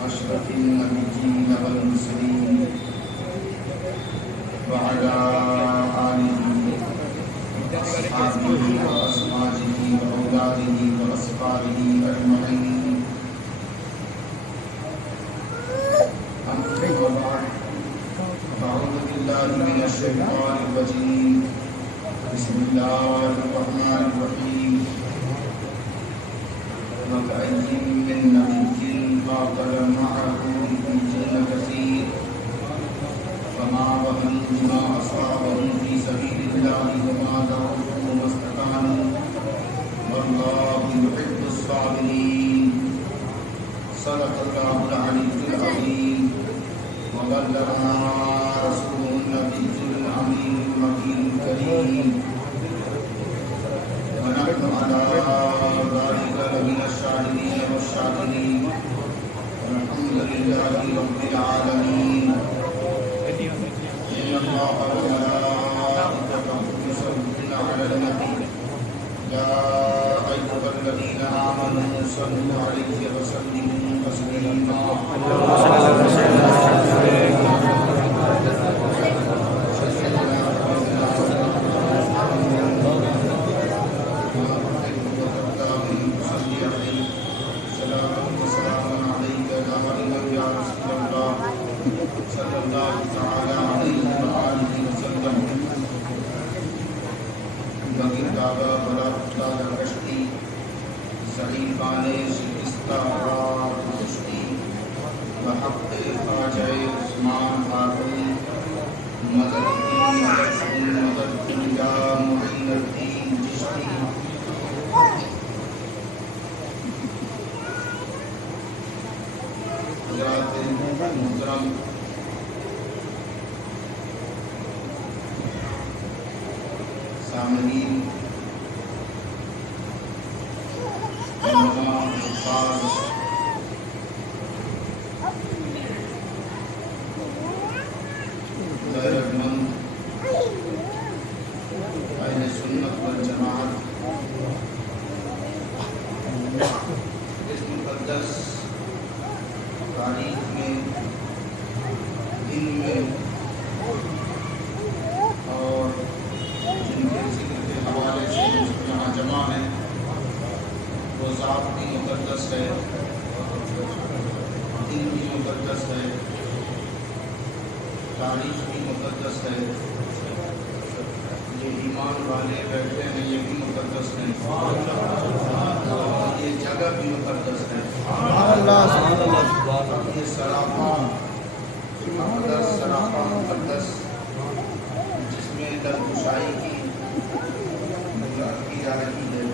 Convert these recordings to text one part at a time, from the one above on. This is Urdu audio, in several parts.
أشرف النبيين والمرسلين وعلى آله وأصحابه وأزواجه وأولاده وأصحابه أجمعين. أما بعد، أعوذ بالله من الشيطان الرجيم. بسم الله الرحمن الرحيم. وكأي من نبي قاتل معه ربيون كثير فما وهنوا بما أصابهم في سبيل الله وما ضعفوا وما استكانوا والله يحب الصابرين. صدق الله العلي العظيم. وبلغنا رسوله النبي الأمين المكين الكريم. ونحن على ذلك لمن الشاهدين والشاكرين. والحمد لله رب العالمين. إن الله وملائكته يصلون على النبي يا أيها الذين آمنوا صلوا عليه وسلموا تسليما. سامعین، علماء، استاد، غیرت مند اہل سنت والجماعت، اس مقدس تاریخ میں، دن میں اور جن کے ذکر کے حوالے سے یہاں جمع ہیں، وہ ذات بھی مقدس ہے، دن بھی مقدس ہے، تاریخ بھی مقدس ہے. یہ ایمان والے بیٹھے ہیں، یہ بھی مقدس ہے، یہ جگہ بھی مقدس ہے. یہ سراپا مقدس، سراپا مقدس، جس میں درگشائی کی جا رہی ہے.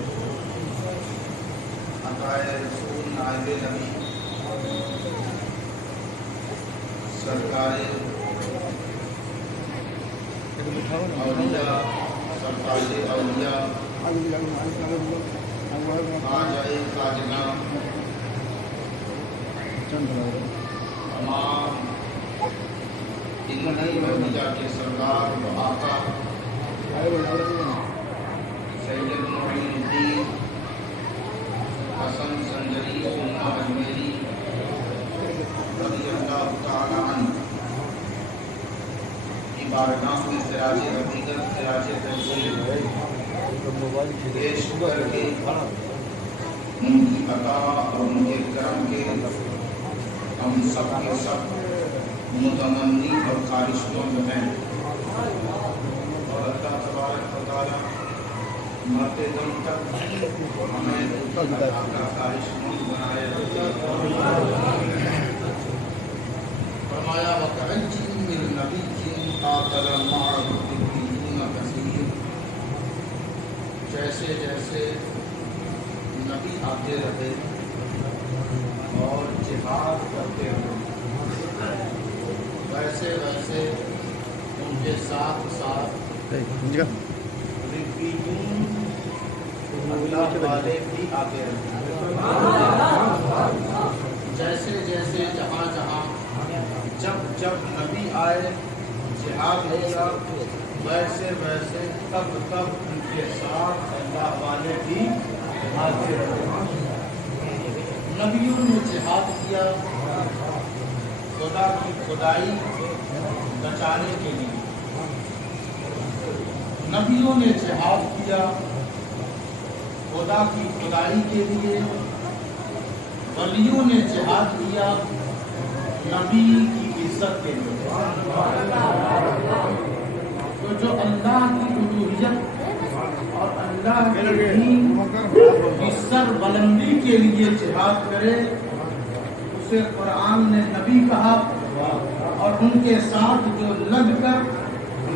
عطائے رسول نائب نبی سرکار اولیاء، سرکار اولیاء، خواجہ خواجہ، تمام انہی اولیاء کے سردار و آقا سید معین الدین حسن سنجری سنہ اجمیری رضی اللہ تعالی عنہ کی بارگاہ میں خراج عقیدت، خراج تحسین پیش کر کے ان کی عطا اور ان کے کرم کے ہم سب کے سب متمنی اور خواہشمند ہیں. اور اللہ تبارک و تعالی مرتے دم تک ہمیں خواہشمند بنائے رکھے. فرمایا وَكَأَيٍّ مِّن نَبِيٍّ قَاتَلَ مَعَهُ رِبِّيُّونَ كَثِيرٌ. جیسے جیسے نبی آتے رہے اور جہاد کرتے رہے، ویسے ویسے ان کے ساتھ ساتھ ربیون اللہ والے بھی آتے رہے. جیسے جیسے جہاں جہاں جب جب نبی آئے، جہاد ہوا، ویسے ویسے تب تب ان کے ساتھ اللہ والے بھی آتے رہے. نبیوں نے جہاد کیا، خدا کی خدائی بچانے کے لیے نبیوں نے جہاد کیا، خدا کی خدائی کے لیے ولیوں نے جہاد کیا نبی کی عزت کے لیے۔ تو جو اللہ کی الوہیت اور اللہ کے دین کی سر بلندی کے لیے جہاد کرے اسے قرآن نے نبی کہا، اور ان کے ساتھ جو لگ کر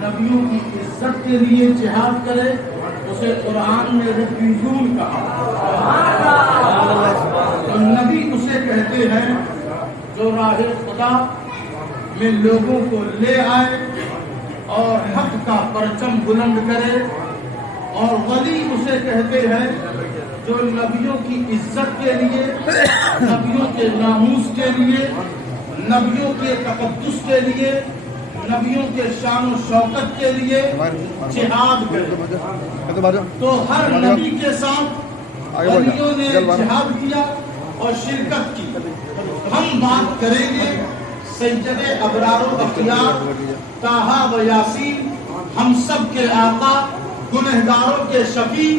نبیوں کی عزت کے لیے جہاد کرے اسے قرآن نے ربیون کہا۔ تو نبی اسے کہتے ہیں جو راہ خدا میں لوگوں کو لے آئے اور حق کا پرچم بلند کرے، اور ولی اسے کہتے ہیں جو نبیوں کی عزت کے لیے، نبیوں کے ناموس کے لیے، نبیوں کے تقدس کے لیے، نبیوں کے شان و شوکت کے لیے جہاد کرے۔ تو ہر نبی کے ساتھ ولیوں نے جہاد کیا اور شرکت کی۔ ہم بات کریں گے سید ابرار و اخیار طٰہٰ و یاسین، ہم سب کے آقا، گنہگاروں کے شفیع،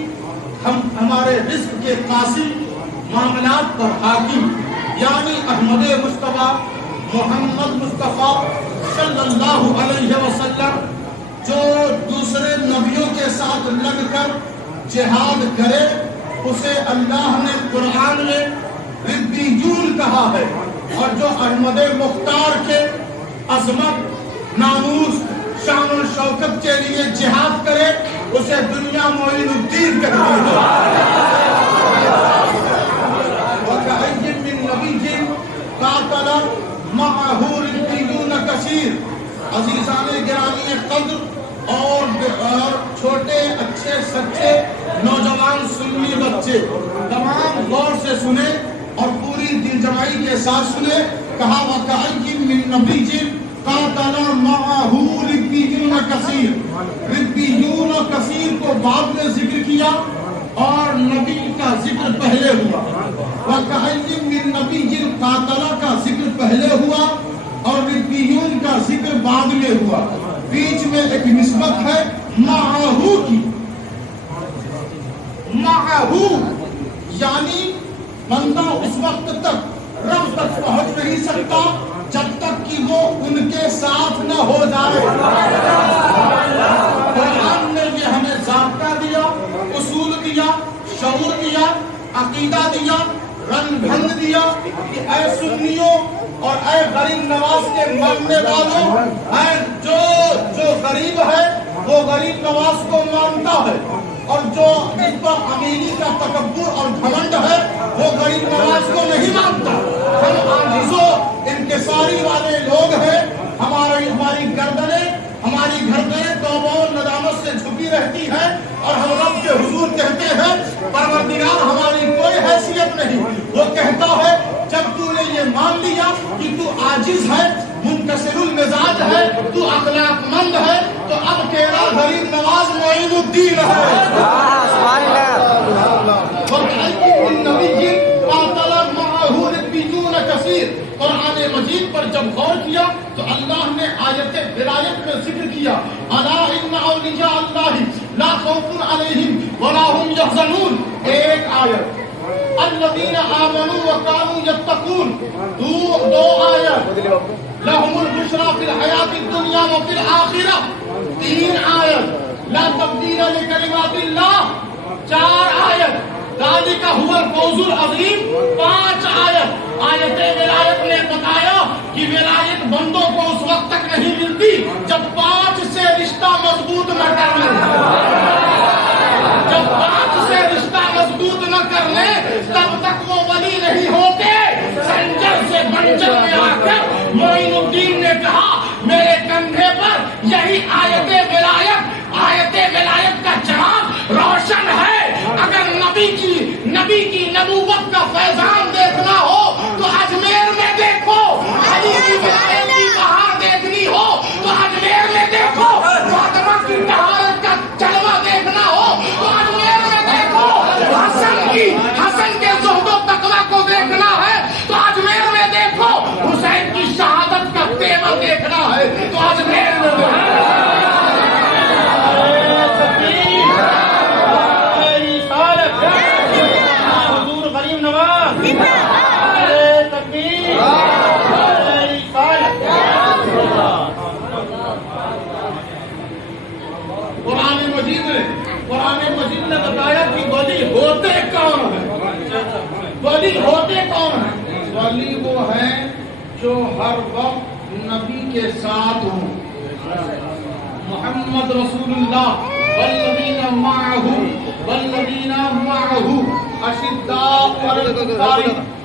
ہمارے رزق کے قاسم، معاملات پر حاکم، یعنی احمد مصطفیٰ محمد مصطفیٰ صلی اللہ علیہ وسلم، جو دوسرے نبیوں کے ساتھ لگ کر جہاد کرے اسے اللہ نے قرآن میں ربیون کہا ہے، اور جو احمد مختار کے عظمت، ناموس، شان و شوکت کے لیے جہاد کرے اسے دنیا معین الدین کہتے ہیں۔ وَكَأَيٍّ مِّن نَبِيٍّ قَاتَلَ مَعَهُ رِبِّيُّونَ كَثِيرٌ۔ عزیزان گرامی قدر اور چھوٹے اچھے سچے نوجوان سنی بچے تمام غور سے سنیں اور پوری دل جمعی کے ساتھ سنیں۔ کہا وَكَأَيٍّ مِّن نَبِيٍّ قَاتَلَ مَعَهُ رِبِّيُّونَ كَثِيرٌ۔ ربیون و کثیر کو بعد میں ذکر کیا اور نبی کا ذکر پہلے ہوا۔ وَكَأَيٍّ مِّن نَبِيٍّ قَاتَلَ کا ذکر پہلے ہوا اور ربیون کا ذکر بعد میں ہوا۔ بیچ میں ایک نسبت ہے معہو کی۔ معہو یعنی بندہ اس وقت تک رب تک پہنچ نہیں سکتا جب تک کہ وہ ان کے ساتھ نہ ہو جائے۔ قرآن نے یہ ہمیں ضابطہ دیا، اصول دیا، شعور دیا، عقیدہ دیا، رنگ بھنگ دیا کہ اے سنیوں اور اے غریب نواز کے ماننے والوں، اے جو غریب ہے وہ غریب نواز کو مانتا ہے، اور جو جس پر امیری کا تکبر اور گھمنڈ ہے وہ غریب نواز کو نہیں مانتا۔ ہم عاجزوں انکساری والے لوگ ہیں، ہماری گردنیں توبہ و ندامت سے جھکی رہتی ہیں، اور ہم رب کے حضور کہتے ہیں پروردگار ہماری کوئی حیثیت نہیں۔ وہ کہتا ہے جب تو نے یہ مان لیا کہ تو عاجز ہے، منکسر المزاج ہے، تو اخلاق مند ہے، تو اب تیرا غریب نواز معین الدین ہے۔ قرآن مجید پر جب غور کیا تو اللہ نے آیت ولایت میں ذکر کیا، الا ان اولیاء اللہ لا خوف علیہم ولا هم یحزنون، ایک آیت، الذین آمنوا وکانوا یتقون، دو آیت، لهم البشرى فی الحیاۃ الدنیا وفی الآخرہ، تین آیت، لا تبدیل لکلمات اللہ، چار آیت، ذالک هو الفوز العظیم، پانچ آیت۔ آیت ولایت نے بتایا کہ ولایت بندوں کو اس وقت تک نہیں ملتی جب پانچ سے رشتہ مضبوط نہ کر لیں۔ جب پانچ سے رشتہ مضبوط نہ کر لیں تب تک وہ ولی نہیں ہوتے۔ سنجر سے بنجر میں آ کر معین الدین نے کہا میرے کندھے پر یہی آیت ولایت کا چراغ روشن ہے۔ اگر نبی کی نبوت کا فیضان دیکھنا ہو تو اجمیر میں دیکھو، علی کی ولایت کی بہار دیکھنی ہو تو اجمیر میں دیکھو، فاطمہ کی وہ ہیں جو ہر وقت نبی کے ساتھ ہوں. محمد رسول اللہ والذین معہ اشداء علی الکفار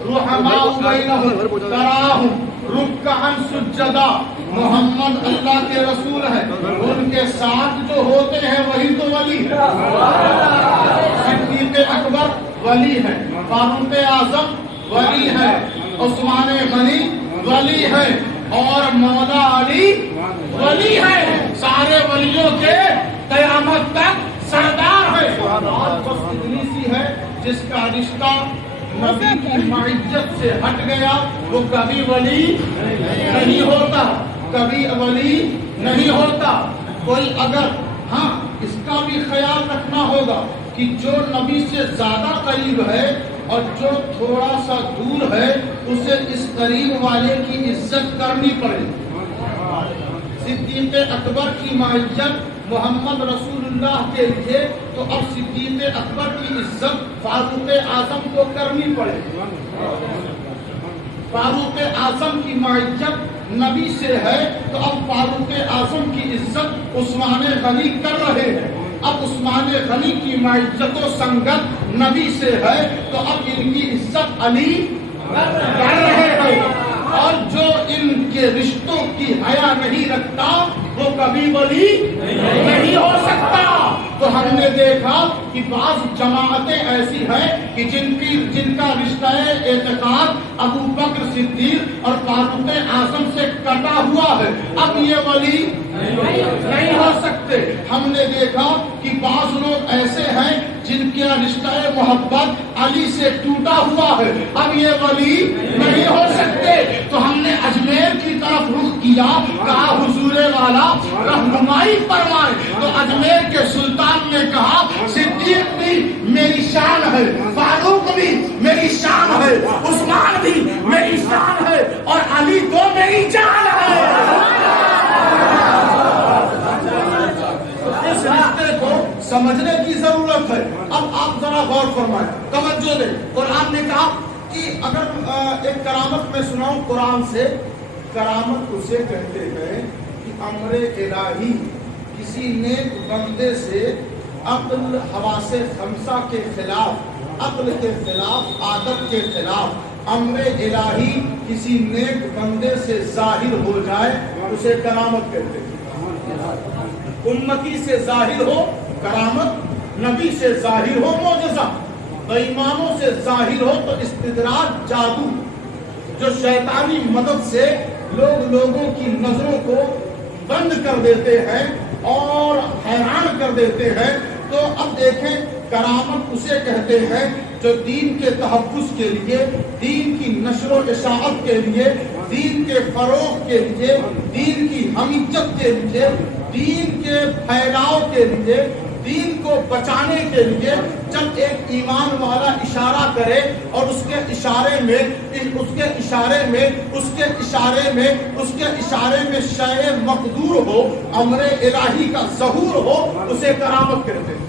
رحماء بینہم تراہم رکعا سجدا. محمد اللہ کے رسول ہیں، ان کے ساتھ جو ہوتے ہیں وہی تو ولی ہے. صدیق اکبر ولی ہے، فاروق اعظم ولی ہے، عثمان غنی ولی ہے، اور مولا علی ولی ہے. سارے ولیوں کے قیامت تک سردار ہے. بس اتنی سی ہے جس کا رشتہ نبی کی معیت سے ہٹ گیا وہ کبھی ولی نہیں ہوتا، کبھی ولی نہیں ہوتا. کوئی اگر ہاں اس کا بھی خیال رکھنا ہوگا کہ جو نبی سے زیادہ قریب ہے اور جو تھوڑا سا دور ہے اسے اس قریب والے کی عزت کرنی پڑے. صدیق اکبر کی معیت محمد رسول اللہ کے لیے تو اب صدیق اکبر کی عزت فاروق اعظم کو کرنی پڑے. فاروق اعظم کی معیت نبی سے ہے تو اب فاروق اعظم کی عزت عثمان غنی کر رہے ہیں. اب عثمان غنی کی معیت و سنگت نبی سے ہے تو اب ان کی عزت علی کر رہے ہیں. اور جو ان کے رشتوں کی حیا نہیں رکھتا وہ کبھی ولی نہیں ہو سکتا. تو ہم نے دیکھا کہ بعض جماعتیں ایسی ہیں کہ جن کا رشتہ اعتقاد ابو بکر صدیق اور فاروق اعظم سے کٹا ہوا ہے، اب یہ ولی نہیں ہو سکتے. ہم نے دیکھا کہ بعض لوگ ایسے ہیں جن کا رشتہ محبت علی سے ٹوٹا ہوا ہے، اب یہ ولی نہیں ہو سکتے. تو ہم نے اجمیر کی طرف رخ کیا، کہا حضور والا رہنمائی فرمائے. تو اجمیر کے سلطان نے کہا صدیق بھی میری شان ہے، فاروق بھی میری شان ہے، عثمان بھی میری شان ہے، اور علی تو میری جان ہے. اس رشتے کو سمجھنے کی ضرورت ہے. اب آپ ذرا غور فرمائیں، توجہ دیں. قرآن نے کہا کہ اگر ایک کرامت میں سناؤں قرآن سے، کرامت اسے کہتے ہیں کہ امر الہی کسی نیک بندے سے عقل حواس خمسہ کے خلاف، عقل کے خلاف، عادت کے خلاف امر الہی کسی نیک بندے سے ظاہر ہو جائے اسے کرامت کہتے ہیں. امتی سے ظاہر ہو کرامت، نبی سے ظاہر ہو معجزہ، بےایمانوں سے ظاہر ہو تو استدراج جادو، جو شیطانی مدد سے لوگوں کی نظروں کو بند کر دیتے ہیں اور حیران کر دیتے ہیں. تو اب دیکھیں کرامت اسے کہتے ہیں جو دین کے تحفظ کے لیے، دین کی نشر و اشاعت کے لیے، دین کے فروغ کے لیے، دین کی حمیت کے لیے، دین کے پھیلاؤ کے لیے، دین کو بچانے کے لیے جب ایک ایمان والا اشارہ کرے اور اس کے اشارے میں شے مقدور ہو، امر الہی کا ظہور ہو، اسے کرامت کہتے ہیں.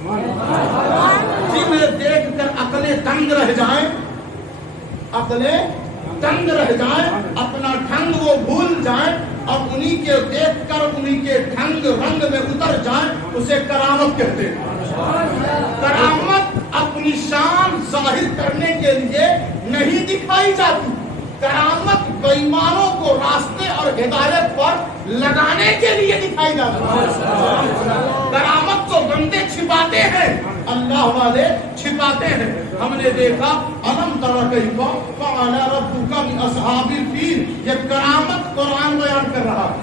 جنہیں دیکھ کر عقلیں تنگ رہ جائیں، اپنا ڈھنگ وہ بھول جائیں اور انہی کے دیکھ کر انہی کے ڈھنگ رنگ میں اتر جائیں، اسے کرامت کہتے ہیں. کرامت اپنی شان ظاہر کرنے کے لیے نہیں دکھائی جاتی، کرامت بےایمانوں کو راستے اور ہدایت پر لگانے کے لیے دکھائی جاتی ہے. کرامت کو بندے چھپاتے ہیں، اللہ والے چھپاتے ہیں. ہم نے دیکھا الم تر کیف فعل ربک باصحاب الفیل، یہ کرامت قرآن بیان کر رہا ہے.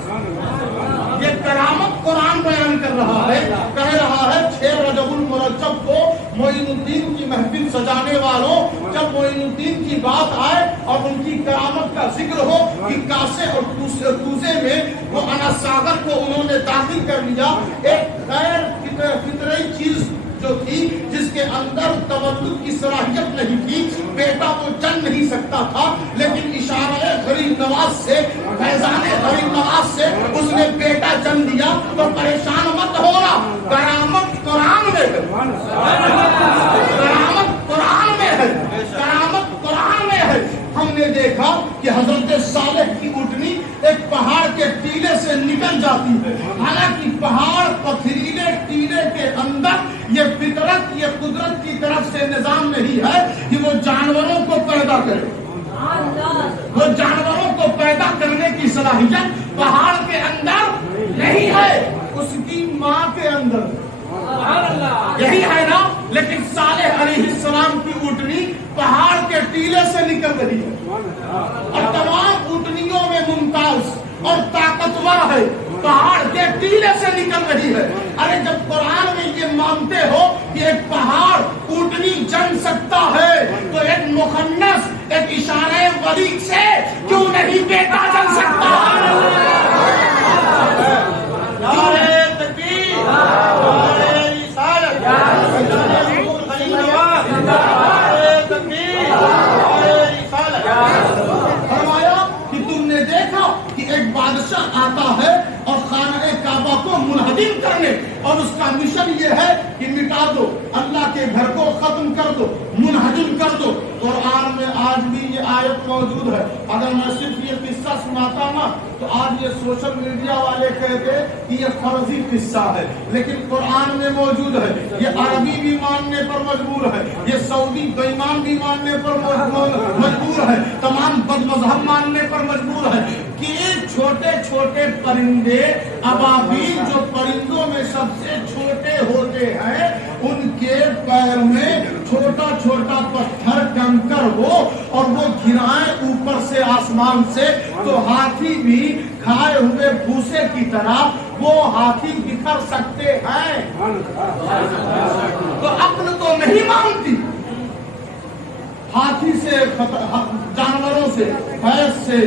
یہ کرامت قرآن بیان کر رہا ہے، کہہ رہا ہے 6 رجب المرجب کو معین الدین کی محفل سجانے والوں جب معین الدین کی بات آئے اور ان کی کرامت کا ذکر ہو کہ کاسے اور کوزے میں وہ انا ساغر کو انہوں نے داخل کر لیا، ایک غیر فطری چیز جو تھی جس کے اندر تولد کی صلاحیت نہیں تھی، بیٹا وہ جن نہیں سکتا تھا، لیکن اشارہ غریب نواز سے، فیضان غریب نواز سے اس نے بیٹا جن دیا. تو پریشان مت ہونا، کرامت قرآن میں ہے، کرامت قرآن میں ہے، کرامت قرآن میں ہے. ہم نے دیکھا کہ حضرت صالح کی اونٹنی ایک پہاڑ کے ٹیلے سے نکل جاتی ہے. حالانکہ پہاڑ پتھریلے ٹیلے کے اندر یہ فطرت یہ قدرت کی طرف سے نظام نہیں ہے کہ وہ جانوروں کو پیدا کرے. وہ جانوروں کو پیدا کرنے کی صلاحیت پہاڑ کے اندر نہیں ہے, اس کی ماں کے اندر. یہی ہے نا. لیکن صالح علیہ السلام کی اونٹنی پہاڑ کے ٹیلے سے نکل رہی ہے اور تمام اونٹنیوں میں ممتاز اور طاقتور ہے, پہاڑ کے ٹیلے سے نکل رہی ہے. ارے جب قرآن میں یہ مانتے ہو کہ ایک پہاڑ اونٹنی جن سکتا ہے تو ایک مخنث ایک اشارے ولی سے کیوں نہیں بیٹا جن سکتا ہے؟ فرمایا کہ تم نے دیکھا کہ ایک بادشاہ آتا ہے اور خانہ کعبہ کو منہدم کرنے, اور اس کا مشن یہ ہے کہ مٹا دو, اللہ کے گھر کو ختم کر دو, منہدم کر دو. قرآن میں آج بھی یہ آیت موجود ہے. اگر میں صرف یہ قصہ سناتا نا تو آج یہ سوشل میڈیا والے کہتے کہ یہ فرضی قصہ ہے, لیکن قرآن میں موجود ہے. یہ عربی بھی ماننے پر مجبور ہے, یہ سعودی بےمان بھی ماننے پر مجبور ہے, تمام بد مذہب ماننے پر مجبور ہے کہ چھوٹے چھوٹے پرندے ابابیل جو پرندوں میں سب سے چھوٹے ہوتے ہیں ان کے پیر میں چھوٹا چھوٹا پتھر کنکر ہو اور وہ گرائیں اوپر سے آسمان سے تو ہاتھی بھی کھائے ہوئے بھوسے کی طرح وہ ہاتھی بکھر سکتے ہیں. تو عقل تو نہیں مانتی. ہاتھی سے, جانوروں سے, بھینس سے,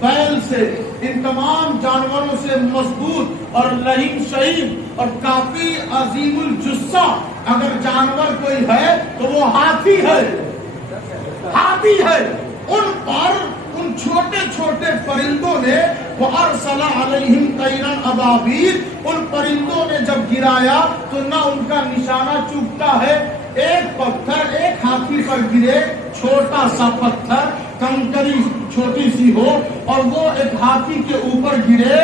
بیل سے, ان تمام جانوروں سے مضبوط اور لہیم شہید اور کافی عظیم الجثہ اگر جانور کوئی ہے تو وہ ہاتھی ہے. ہاتھی ہے. ان پر ان چھوٹے چھوٹے پرندوں نے وَأَرْسَلَ عَلَيْهِمْ طَيْرًا أَبَابِيلَ, ان پرندوں نے جب گرایا تو نہ ان کا نشانہ چوکتا ہے. ایک پتھر ایک ہاتھی پر گرے, چھوٹا سا پتھر کنکری چھوٹی سی ہو اور وہ ایک ہاتھی کے اوپر گرے,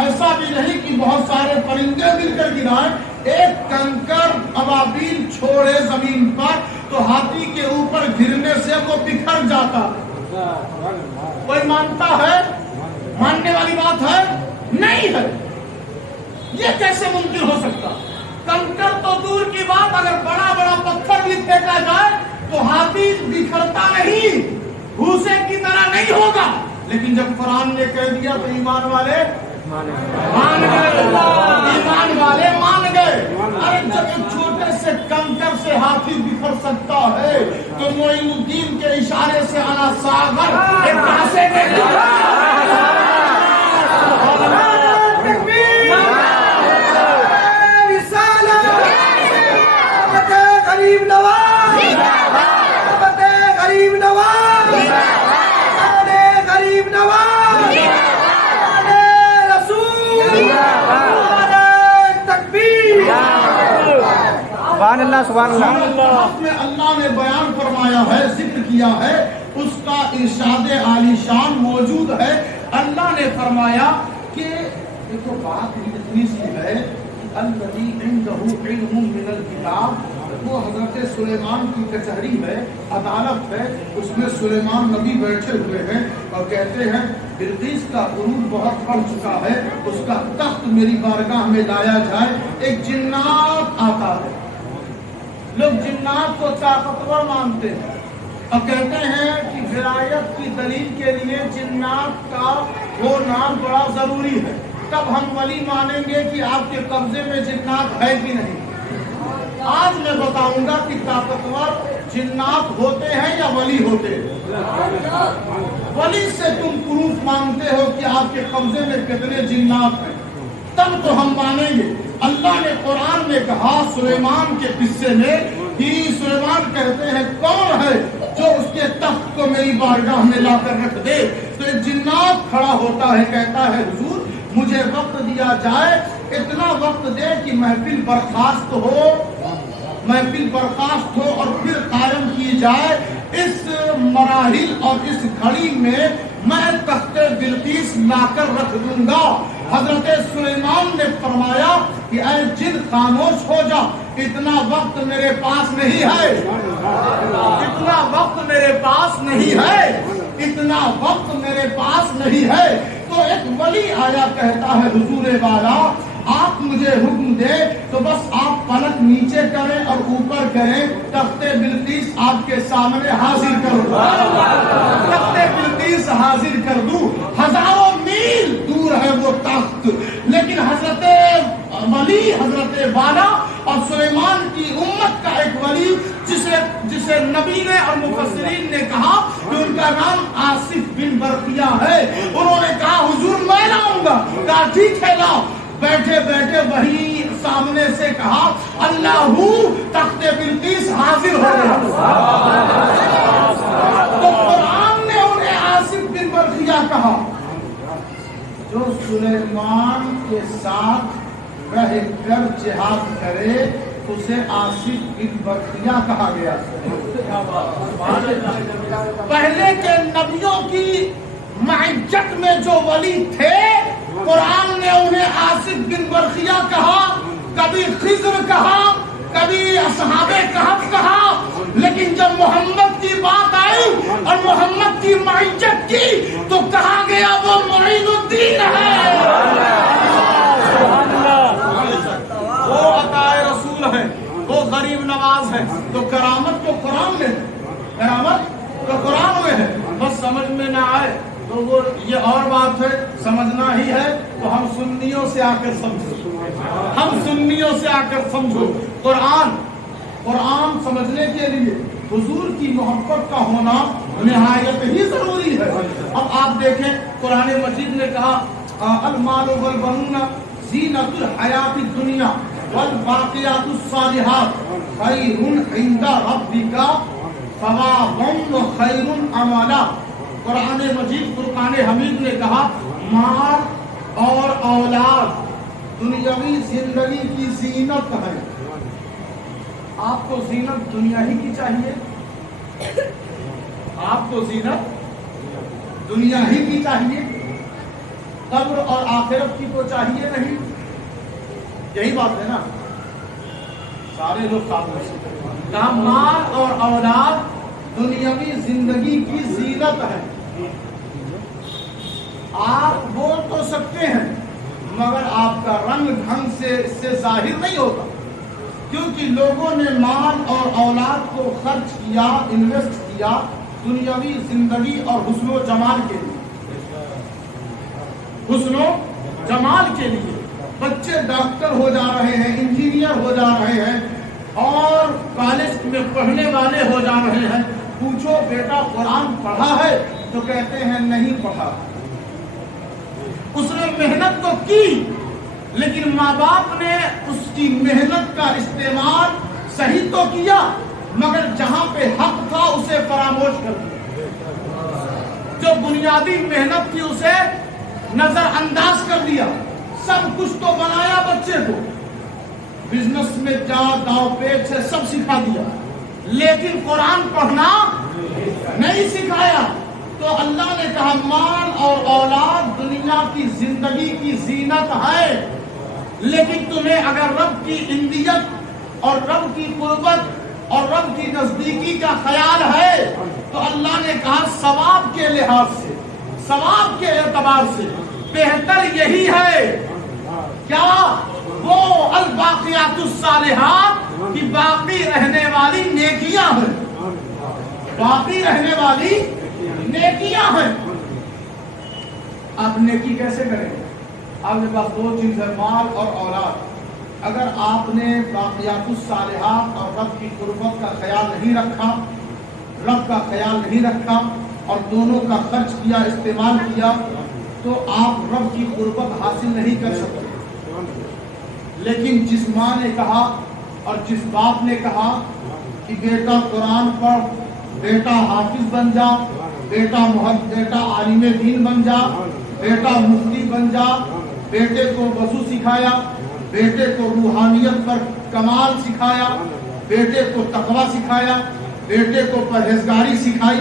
ایسا بھی نہیں کہ بہت سارے پرندے مل کر گرائیں. ایک کنکر ابابیل چھوڑے زمین پر تو ہاتھی کے اوپر گرنے سے وہ بکھر جاتا. کوئی مانتا ہے؟ ماننے والی بات ہے؟ نہیں ہے. یہ کیسے ممکن ہو سکتا؟ کنکر تو دور کی بات, اگر بڑا بڑا پتھر بھی پھینکا جائے تو ہاتھی بکھرتا نہیں, بھوسے کی طرح نہیں ہوگا. لیکن جب قرآن نے کہہ دیا تو ایمان والے مان گئے, ایمان والے مان گئے. ارے جب ایک چھوٹے سے کنکر سے ہاتھی بکھر سکتا ہے تو معین الدین کے اشارے سے انا ساغر ایک کاسے میں غریب نواز, غریب نواز, غریب نواز, رسول, تکبیر. سبحان اللہ, سبحان اللہ. میں اللہ نے بیان فرمایا ہے, ذکر کیا ہے, اس کا ارشاد عالی شان موجود ہے. اللہ نے فرمایا کہ دیکھو بات اتنی سی ہے, الذی عندہ علم من الکتاب, وہ حضرت سلیمان کی کچہری ہے, عدالت ہے, اس میں سلیمان نبی بیٹھے ہوئے ہیں اور کہتے ہیں بلقیس کا عروج بہت بڑھ چکا ہے, اس کا تخت میری بارگاہ میں لایا جائے. ایک جنات آتا ہے, لوگ جنات کو طاقتور مانتے ہیں اور کہتے ہیں کہ ولایت کی دلیل کے لیے جنات کا ہونا بڑا ضروری ہے, تب ہم ولی مانیں گے کہ آپ کے قبضے میں جنات ہے کہ نہیں. آج میں بتاؤں گا کہ طاقتور جنات ہوتے ہیں یا ولی ہوتے ہیں. ولی سے تم پروف مانگتے ہو کہ آپ کے قبضے میں کتنے جنات ہیں, تب تو ہم مانیں گے. اللہ نے قرآن میں کہا سلیمان کے قصے میں کہ سلیمان کہتے ہیں کون ہے جو اس کے تخت کو میری بارگاہ میں لا کر رکھ دے. تو ایک جنات کھڑا ہوتا ہے, کہتا ہے حضور مجھے وقت دیا جائے, اتنا وقت دے کہ محفل برخاست ہو, محفل برخاست ہو اور پھر قائم کی جائے. اس مراحل اور اس گھڑی میں میں تخت بلقیس لا کر رکھ دوں گا۔ حضرت سلیمان نے فرمایا کہ اے جن خاموش ہو جا، اتنا وقت میرے پاس نہیں ہے، اتنا وقت میرے پاس نہیں ہے، اتنا وقت میرے پاس نہیں ہے۔ تو ایک ولی آیا کہتا ہے حضور والا آپ مجھے حکم دے تو بس آپ پلک نیچے کریں اور اوپر کریں، تخت بلقیس آپ کے سامنے حاضر کر دوں، تخت بلقیس حاضر کر دوں۔ ہزاروں میل دور ہے وہ تخت، لیکن حضرت ولی، حضرت والا اور سلیمان کی امت کا ایک ولی جسے نبی نے اور مفسرین نے کہا کہ ان کا نام آصف بن برقیہ ہے، انہوں نے کہا حضور میں لاؤں گا، کہا ٹھیک ہے لاؤ۔ بیٹھے بیٹھے وہی سامنے سے کہا اللہ تخت بلقیس حاضر ہو گیا۔ تو قرآن نے انہیں آصف بن برقیہ کہا۔ جو سلیمان کے ساتھ رہ کر جہاد کرے اسے آصف بن برقیہ کہا گیا۔ پہلے کے نبیوں کی معجت میں جو ولی تھے قرآن نے انہیں آصف بن برقیہ کہا، کبھی خضر کہا، کبھی اصحاب کہف کہا، لیکن جب محمد کی بات آئی اور محمد کی معجت کی تو کہا گیا وہ معین الدین ہے، وہ عطائے رسول ہے، وہ غریب نواز ہے۔ تو کرامت تو قرآن میں ہے، کرامت تو قرآن میں ہے، بس سمجھ میں نہ آئے تو وہ یہ اور بات ہے، سمجھنا ہی ہے تو ہم سنیوں سے آ کر سمجھو، ہم سنیوں سے آ کر سمجھو۔ قرآن سمجھنے کے لیے حضور کی محبت کا ہونا نہایت ہی ضروری ہے۔ اب آپ دیکھیں قرآن مجید نے کہا المال والبنون زینۃ الحیات الدنیا والباقیات الصالحات خیر عند ربک ثوابا وخیر املا۔ قرآن مجید فرقان حمید نے کہا مال اور اولاد دنیاوی زندگی کی زینت ہے۔ آپ کو زینت دنیا ہی کی چاہیے، آپ کو زینت دنیا ہی کی چاہیے، قبر اور آخرت کی تو چاہیے نہیں۔ یہی بات ہے نا، سارے لوگ خاموش ہیں۔ کہا مال اور اولاد دنیاوی زندگی کی زینت ہے۔ آپ بول تو سکتے ہیں مگر آپ کا رنگ ڈھنگ سے اس سے ظاہر نہیں ہوتا، کیونکہ لوگوں نے مال اور اولاد کو خرچ کیا، انویسٹ کیا دنیاوی زندگی اور حسن و جمال کے لیے، حسن و جمال کے لیے۔ بچے ڈاکٹر ہو جا رہے ہیں، انجینئر ہو جا رہے ہیں اور کالج میں پڑھنے والے ہو جا رہے ہیں۔ پوچھو بیٹا قرآن پڑھا ہے تو کہتے ہیں نہیں پڑھا۔ اس نے محنت تو کی لیکن ماں باپ نے اس کی محنت کا استعمال صحیح تو کیا مگر جہاں پہ حق تھا اسے فراموش کر دیا، جو بنیادی محنت تھی اسے نظر انداز کر دیا۔ سب کچھ تو بنایا بچے کو، بزنس میں جا داؤ پیچ ہے سب سکھا دیا، لیکن قرآن پڑھنا نہیں سکھایا۔ تو اللہ نے کہا مال اور اولاد دنیا کی زندگی کی زینت ہے، لیکن تمہیں اگر رب کی اندیت اور رب کی قربت اور رب کی نزدیکی کا خیال ہے تو اللہ نے کہا ثواب کے لحاظ سے، ثواب کے اعتبار سے بہتر یہی ہے کیا وہ الباقیات الصالحات کی باقی رہنے والی نیکیاں ہیں، باقی رہنے والی نیکیاں ہیں۔ آپ نیکی کیسے کریں گے؟ آپ کے پاس دو چیز ہے، مال اور اولاد۔ اگر آپ نے باقیات الصالحات اور رب کی قربت کا خیال نہیں رکھا، رب کا خیال نہیں رکھا اور دونوں کا خرچ کیا، استعمال کیا تو آپ رب کی قربت حاصل نہیں کر سکتے۔ لیکن جس ماں نے کہا اور جس باپ نے کہا کہ بیٹا قرآن پڑھ، بیٹا حافظ بن جا، بیٹا عالم دین بن جا، بیٹا مفتی بن جا، بیٹے کو وضو سکھایا، بیٹے کو روحانیت پر کمال سکھایا، بیٹے کو تقویٰ سکھایا، بیٹے کو پرہیزگاری سکھائی،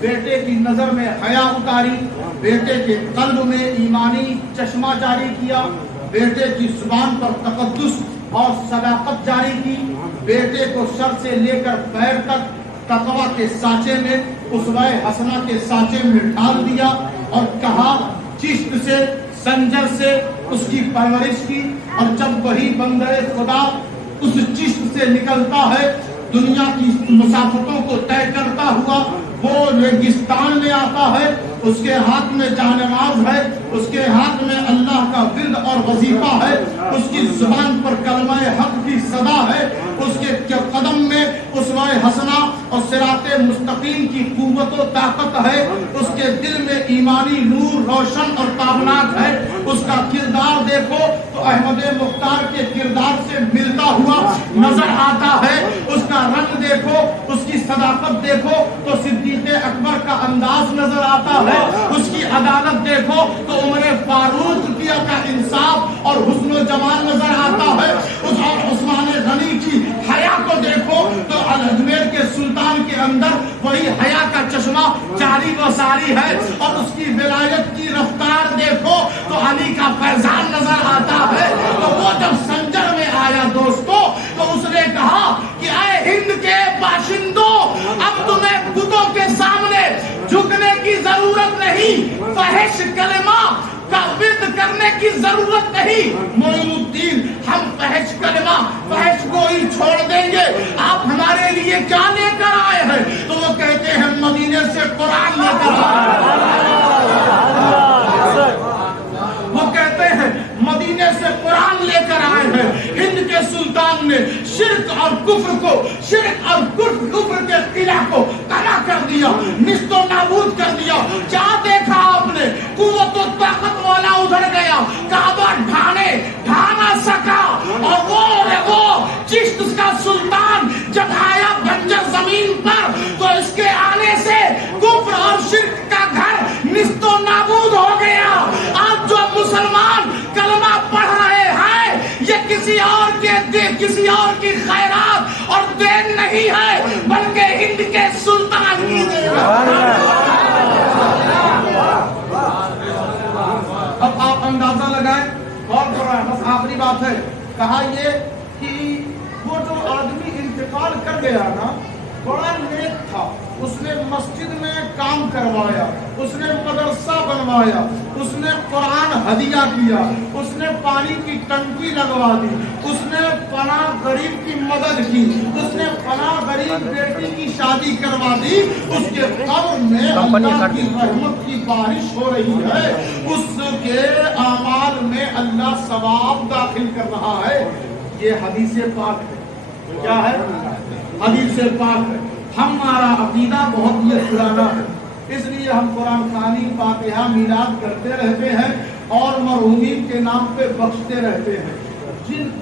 بیٹے کی نظر میں حیا اتاری، بیٹے کے قلب میں ایمانی چشمہ جاری کیا، بیٹے کی زبان پر تقدس اور صداقت جاری کی، بیٹے کو سر سے لے کر پیر تک تقویٰ کے سانچے میں، اسوہ حسنہ کے سانچے میں ڈال دیا، اور کہا چشت سے سنجر سے اس کی پرورش کی، اور جب وہی بندہ خدا اس چشت سے نکلتا ہے، دنیا کی مسافتوں کو طے کرتا ہوا وہ ریگستان میں آتا ہے، اس کے ہاتھ میں جانماز ہے، اس کے ہاتھ میں اللہ کا ورد اور وظیفہ ہے، اس کی زبان پر کلمہ حق کی صدا ہے، اس کے قدم میں اسوہ حسنہ اور صراط مستقیم کی قوت و طاقت ہے، اس کے دل میں ایمانی نور روشن اور تابناک ہے، اس کا کردار دیکھو تو احمد مختار کے کردار سے ملتا ہوا نظر آتا ہے، اس کا رنگ دیکھو، اس کی صداقت دیکھو تو صدیق اکبر کا انداز نظر آتا ہے، اس کی عدالت دیکھو تو عمر فاروق کا انصاف اور حسن و جمال نظر آتا ہے، اس اور عثمان غنی کی حیا کو دیکھو تو اجمیر کے سلطان کے اندر وہی حیا کا چشمہ جاری و ساری ہے، اور اس کی ولایت کی رفتار دیکھو تو علی کا فیضان نظر آتا ہے۔ تو وہ جب سنجر میں آیا دوستو تو اس نے کہا کہ اے ہند کے باشندوں، اب تمہیں بتوں کے سامنے جھکنے کی ضرورت نہیں، فحش کلمہ کا ورد کرنے کی ضرورت نہیں، معین الدین ہم فحش کلمہ فحش گوئی چھوڑ دیں گے، آپ ہمارے لیے کیا لے کر آئے ہیں؟ تو وہ کہتے ہیں مدینے سے قرآن لے کر آئے، وہ کہتے ہیں مدینے سے قرآن لے کر آئے ہیں۔ ہند کے سلطان نے شرک اور کفر کے قلعہ کو تباہ کر دیا، نیست و نابود کر دیا۔ کیا دیکھا آپ نے؟ قوت و طاقت والا ادھر گیا، کعبہ ڈھا نہ سکا، اور وہ چشت کا سلطان جب آیا بنجر زمین پر تو اس کے آنے سے کفر اور شرک کا گھر نیست و نابود ہو گیا۔ آج جو مسلمان کلمہ پڑھ رہے ہیں یہ کسی اور کی خیرات اور دین نہیں ہے، بلکہ ہند کے سلطان کی دین ہے۔ اب آپ اندازہ لگائیں اور بس آخری بات ہے، کہا یہ کہ وہ جو آدمی انتقال کر گیا نا بڑا نیک تھا، اس نے مسجد میں کام کروایا، اس نے مدرسہ بنوایا، اس نے قرآن ہدیہ کیا، اس نے پانی کی ٹنکی لگوا دی، اس نے فلاں غریب کی مدد کی، اس نے فلاں غریب بیٹی کی شادی کروا دی، اس کے قبر میں اللہ کی رحمت کی بارش ہو رہی ہے، اس کے اعمال میں اللہ ثواب داخل کر رہا ہے۔ یہ حدیث پاک ہے، کیا ہے؟ حدیث پاک ہے۔ ہمارا عقیدہ بہت یہ پرانا ہے، اس لیے ہم قرآن خوانی، فاتحہ، میلاد کرتے رہتے ہیں اور مرحومین کے نام پہ بخشتے رہتے ہیں۔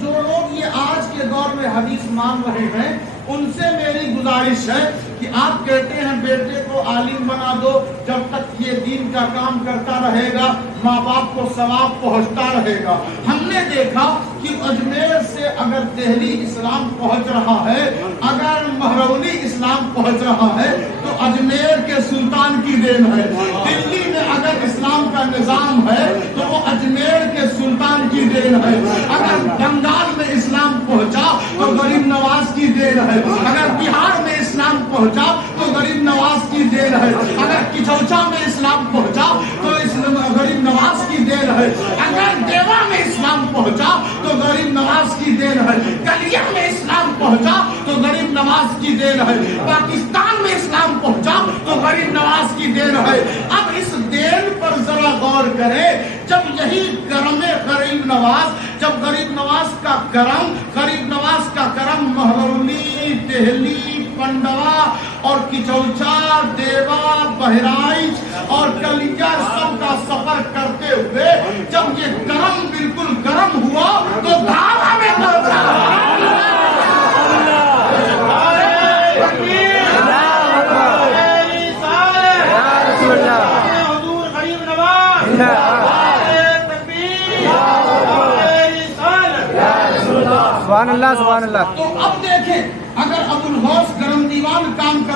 جو لوگ یہ آج کے دور میں حدیث مان رہے ہیں ان سے میری گزارش ہے کہ آپ کہتے ہیں بیٹے کو عالم بنا دو، جب تک یہ دین کا کام کرتا رہے گا ماں باپ کو ثواب پہنچتا رہے گا۔ ہم نے دیکھا کہ اجمیر سے اگر دہلی اسلام پہنچ رہا ہے، اگر مہرونی اسلام پہنچ رہا ہے تو اجمیر کے سلطان کی دین ہے۔ دلی میں اگر اسلام کا نظام ہے تو وہ اجمیر کے سلطان کی دین ہے۔ اگر بنگال میں اسلام پہنچا تو غریب نواز کی دین ہے، اگر بہار میں اسلام پہنچا تو غریب نواز کی دین ہے، اگر کچوچا میں اسلام پہنچا تو غریب نواز کی دین ہے، اگر دیوا میں اسلام پہنچا تو غریب نواز کی دین ہے، کلیا میں اسلام پہنچا تو غریب نواز کی دین ہے، پاکستان میں اسلام پہنچا تو غریب نواز کی دین ہے۔ اب اس دین پر ذرا غور کریں، جب یہی کرم غریب نواز، جب غریب نواز کا کرم مہرونی، دہلی، پنڈوا اور کچوچا، دیوا، بہرائچ اور کلیا سب کا سفر کرتے ہوئے جب یہ کرم بالکل گرم ہوا تو دھاوا میں پہنچا۔ سبحان اللہ، سبحان اللہ۔ تو اب دیکھیں اگر ابو الغوث گرم دیوان کام کر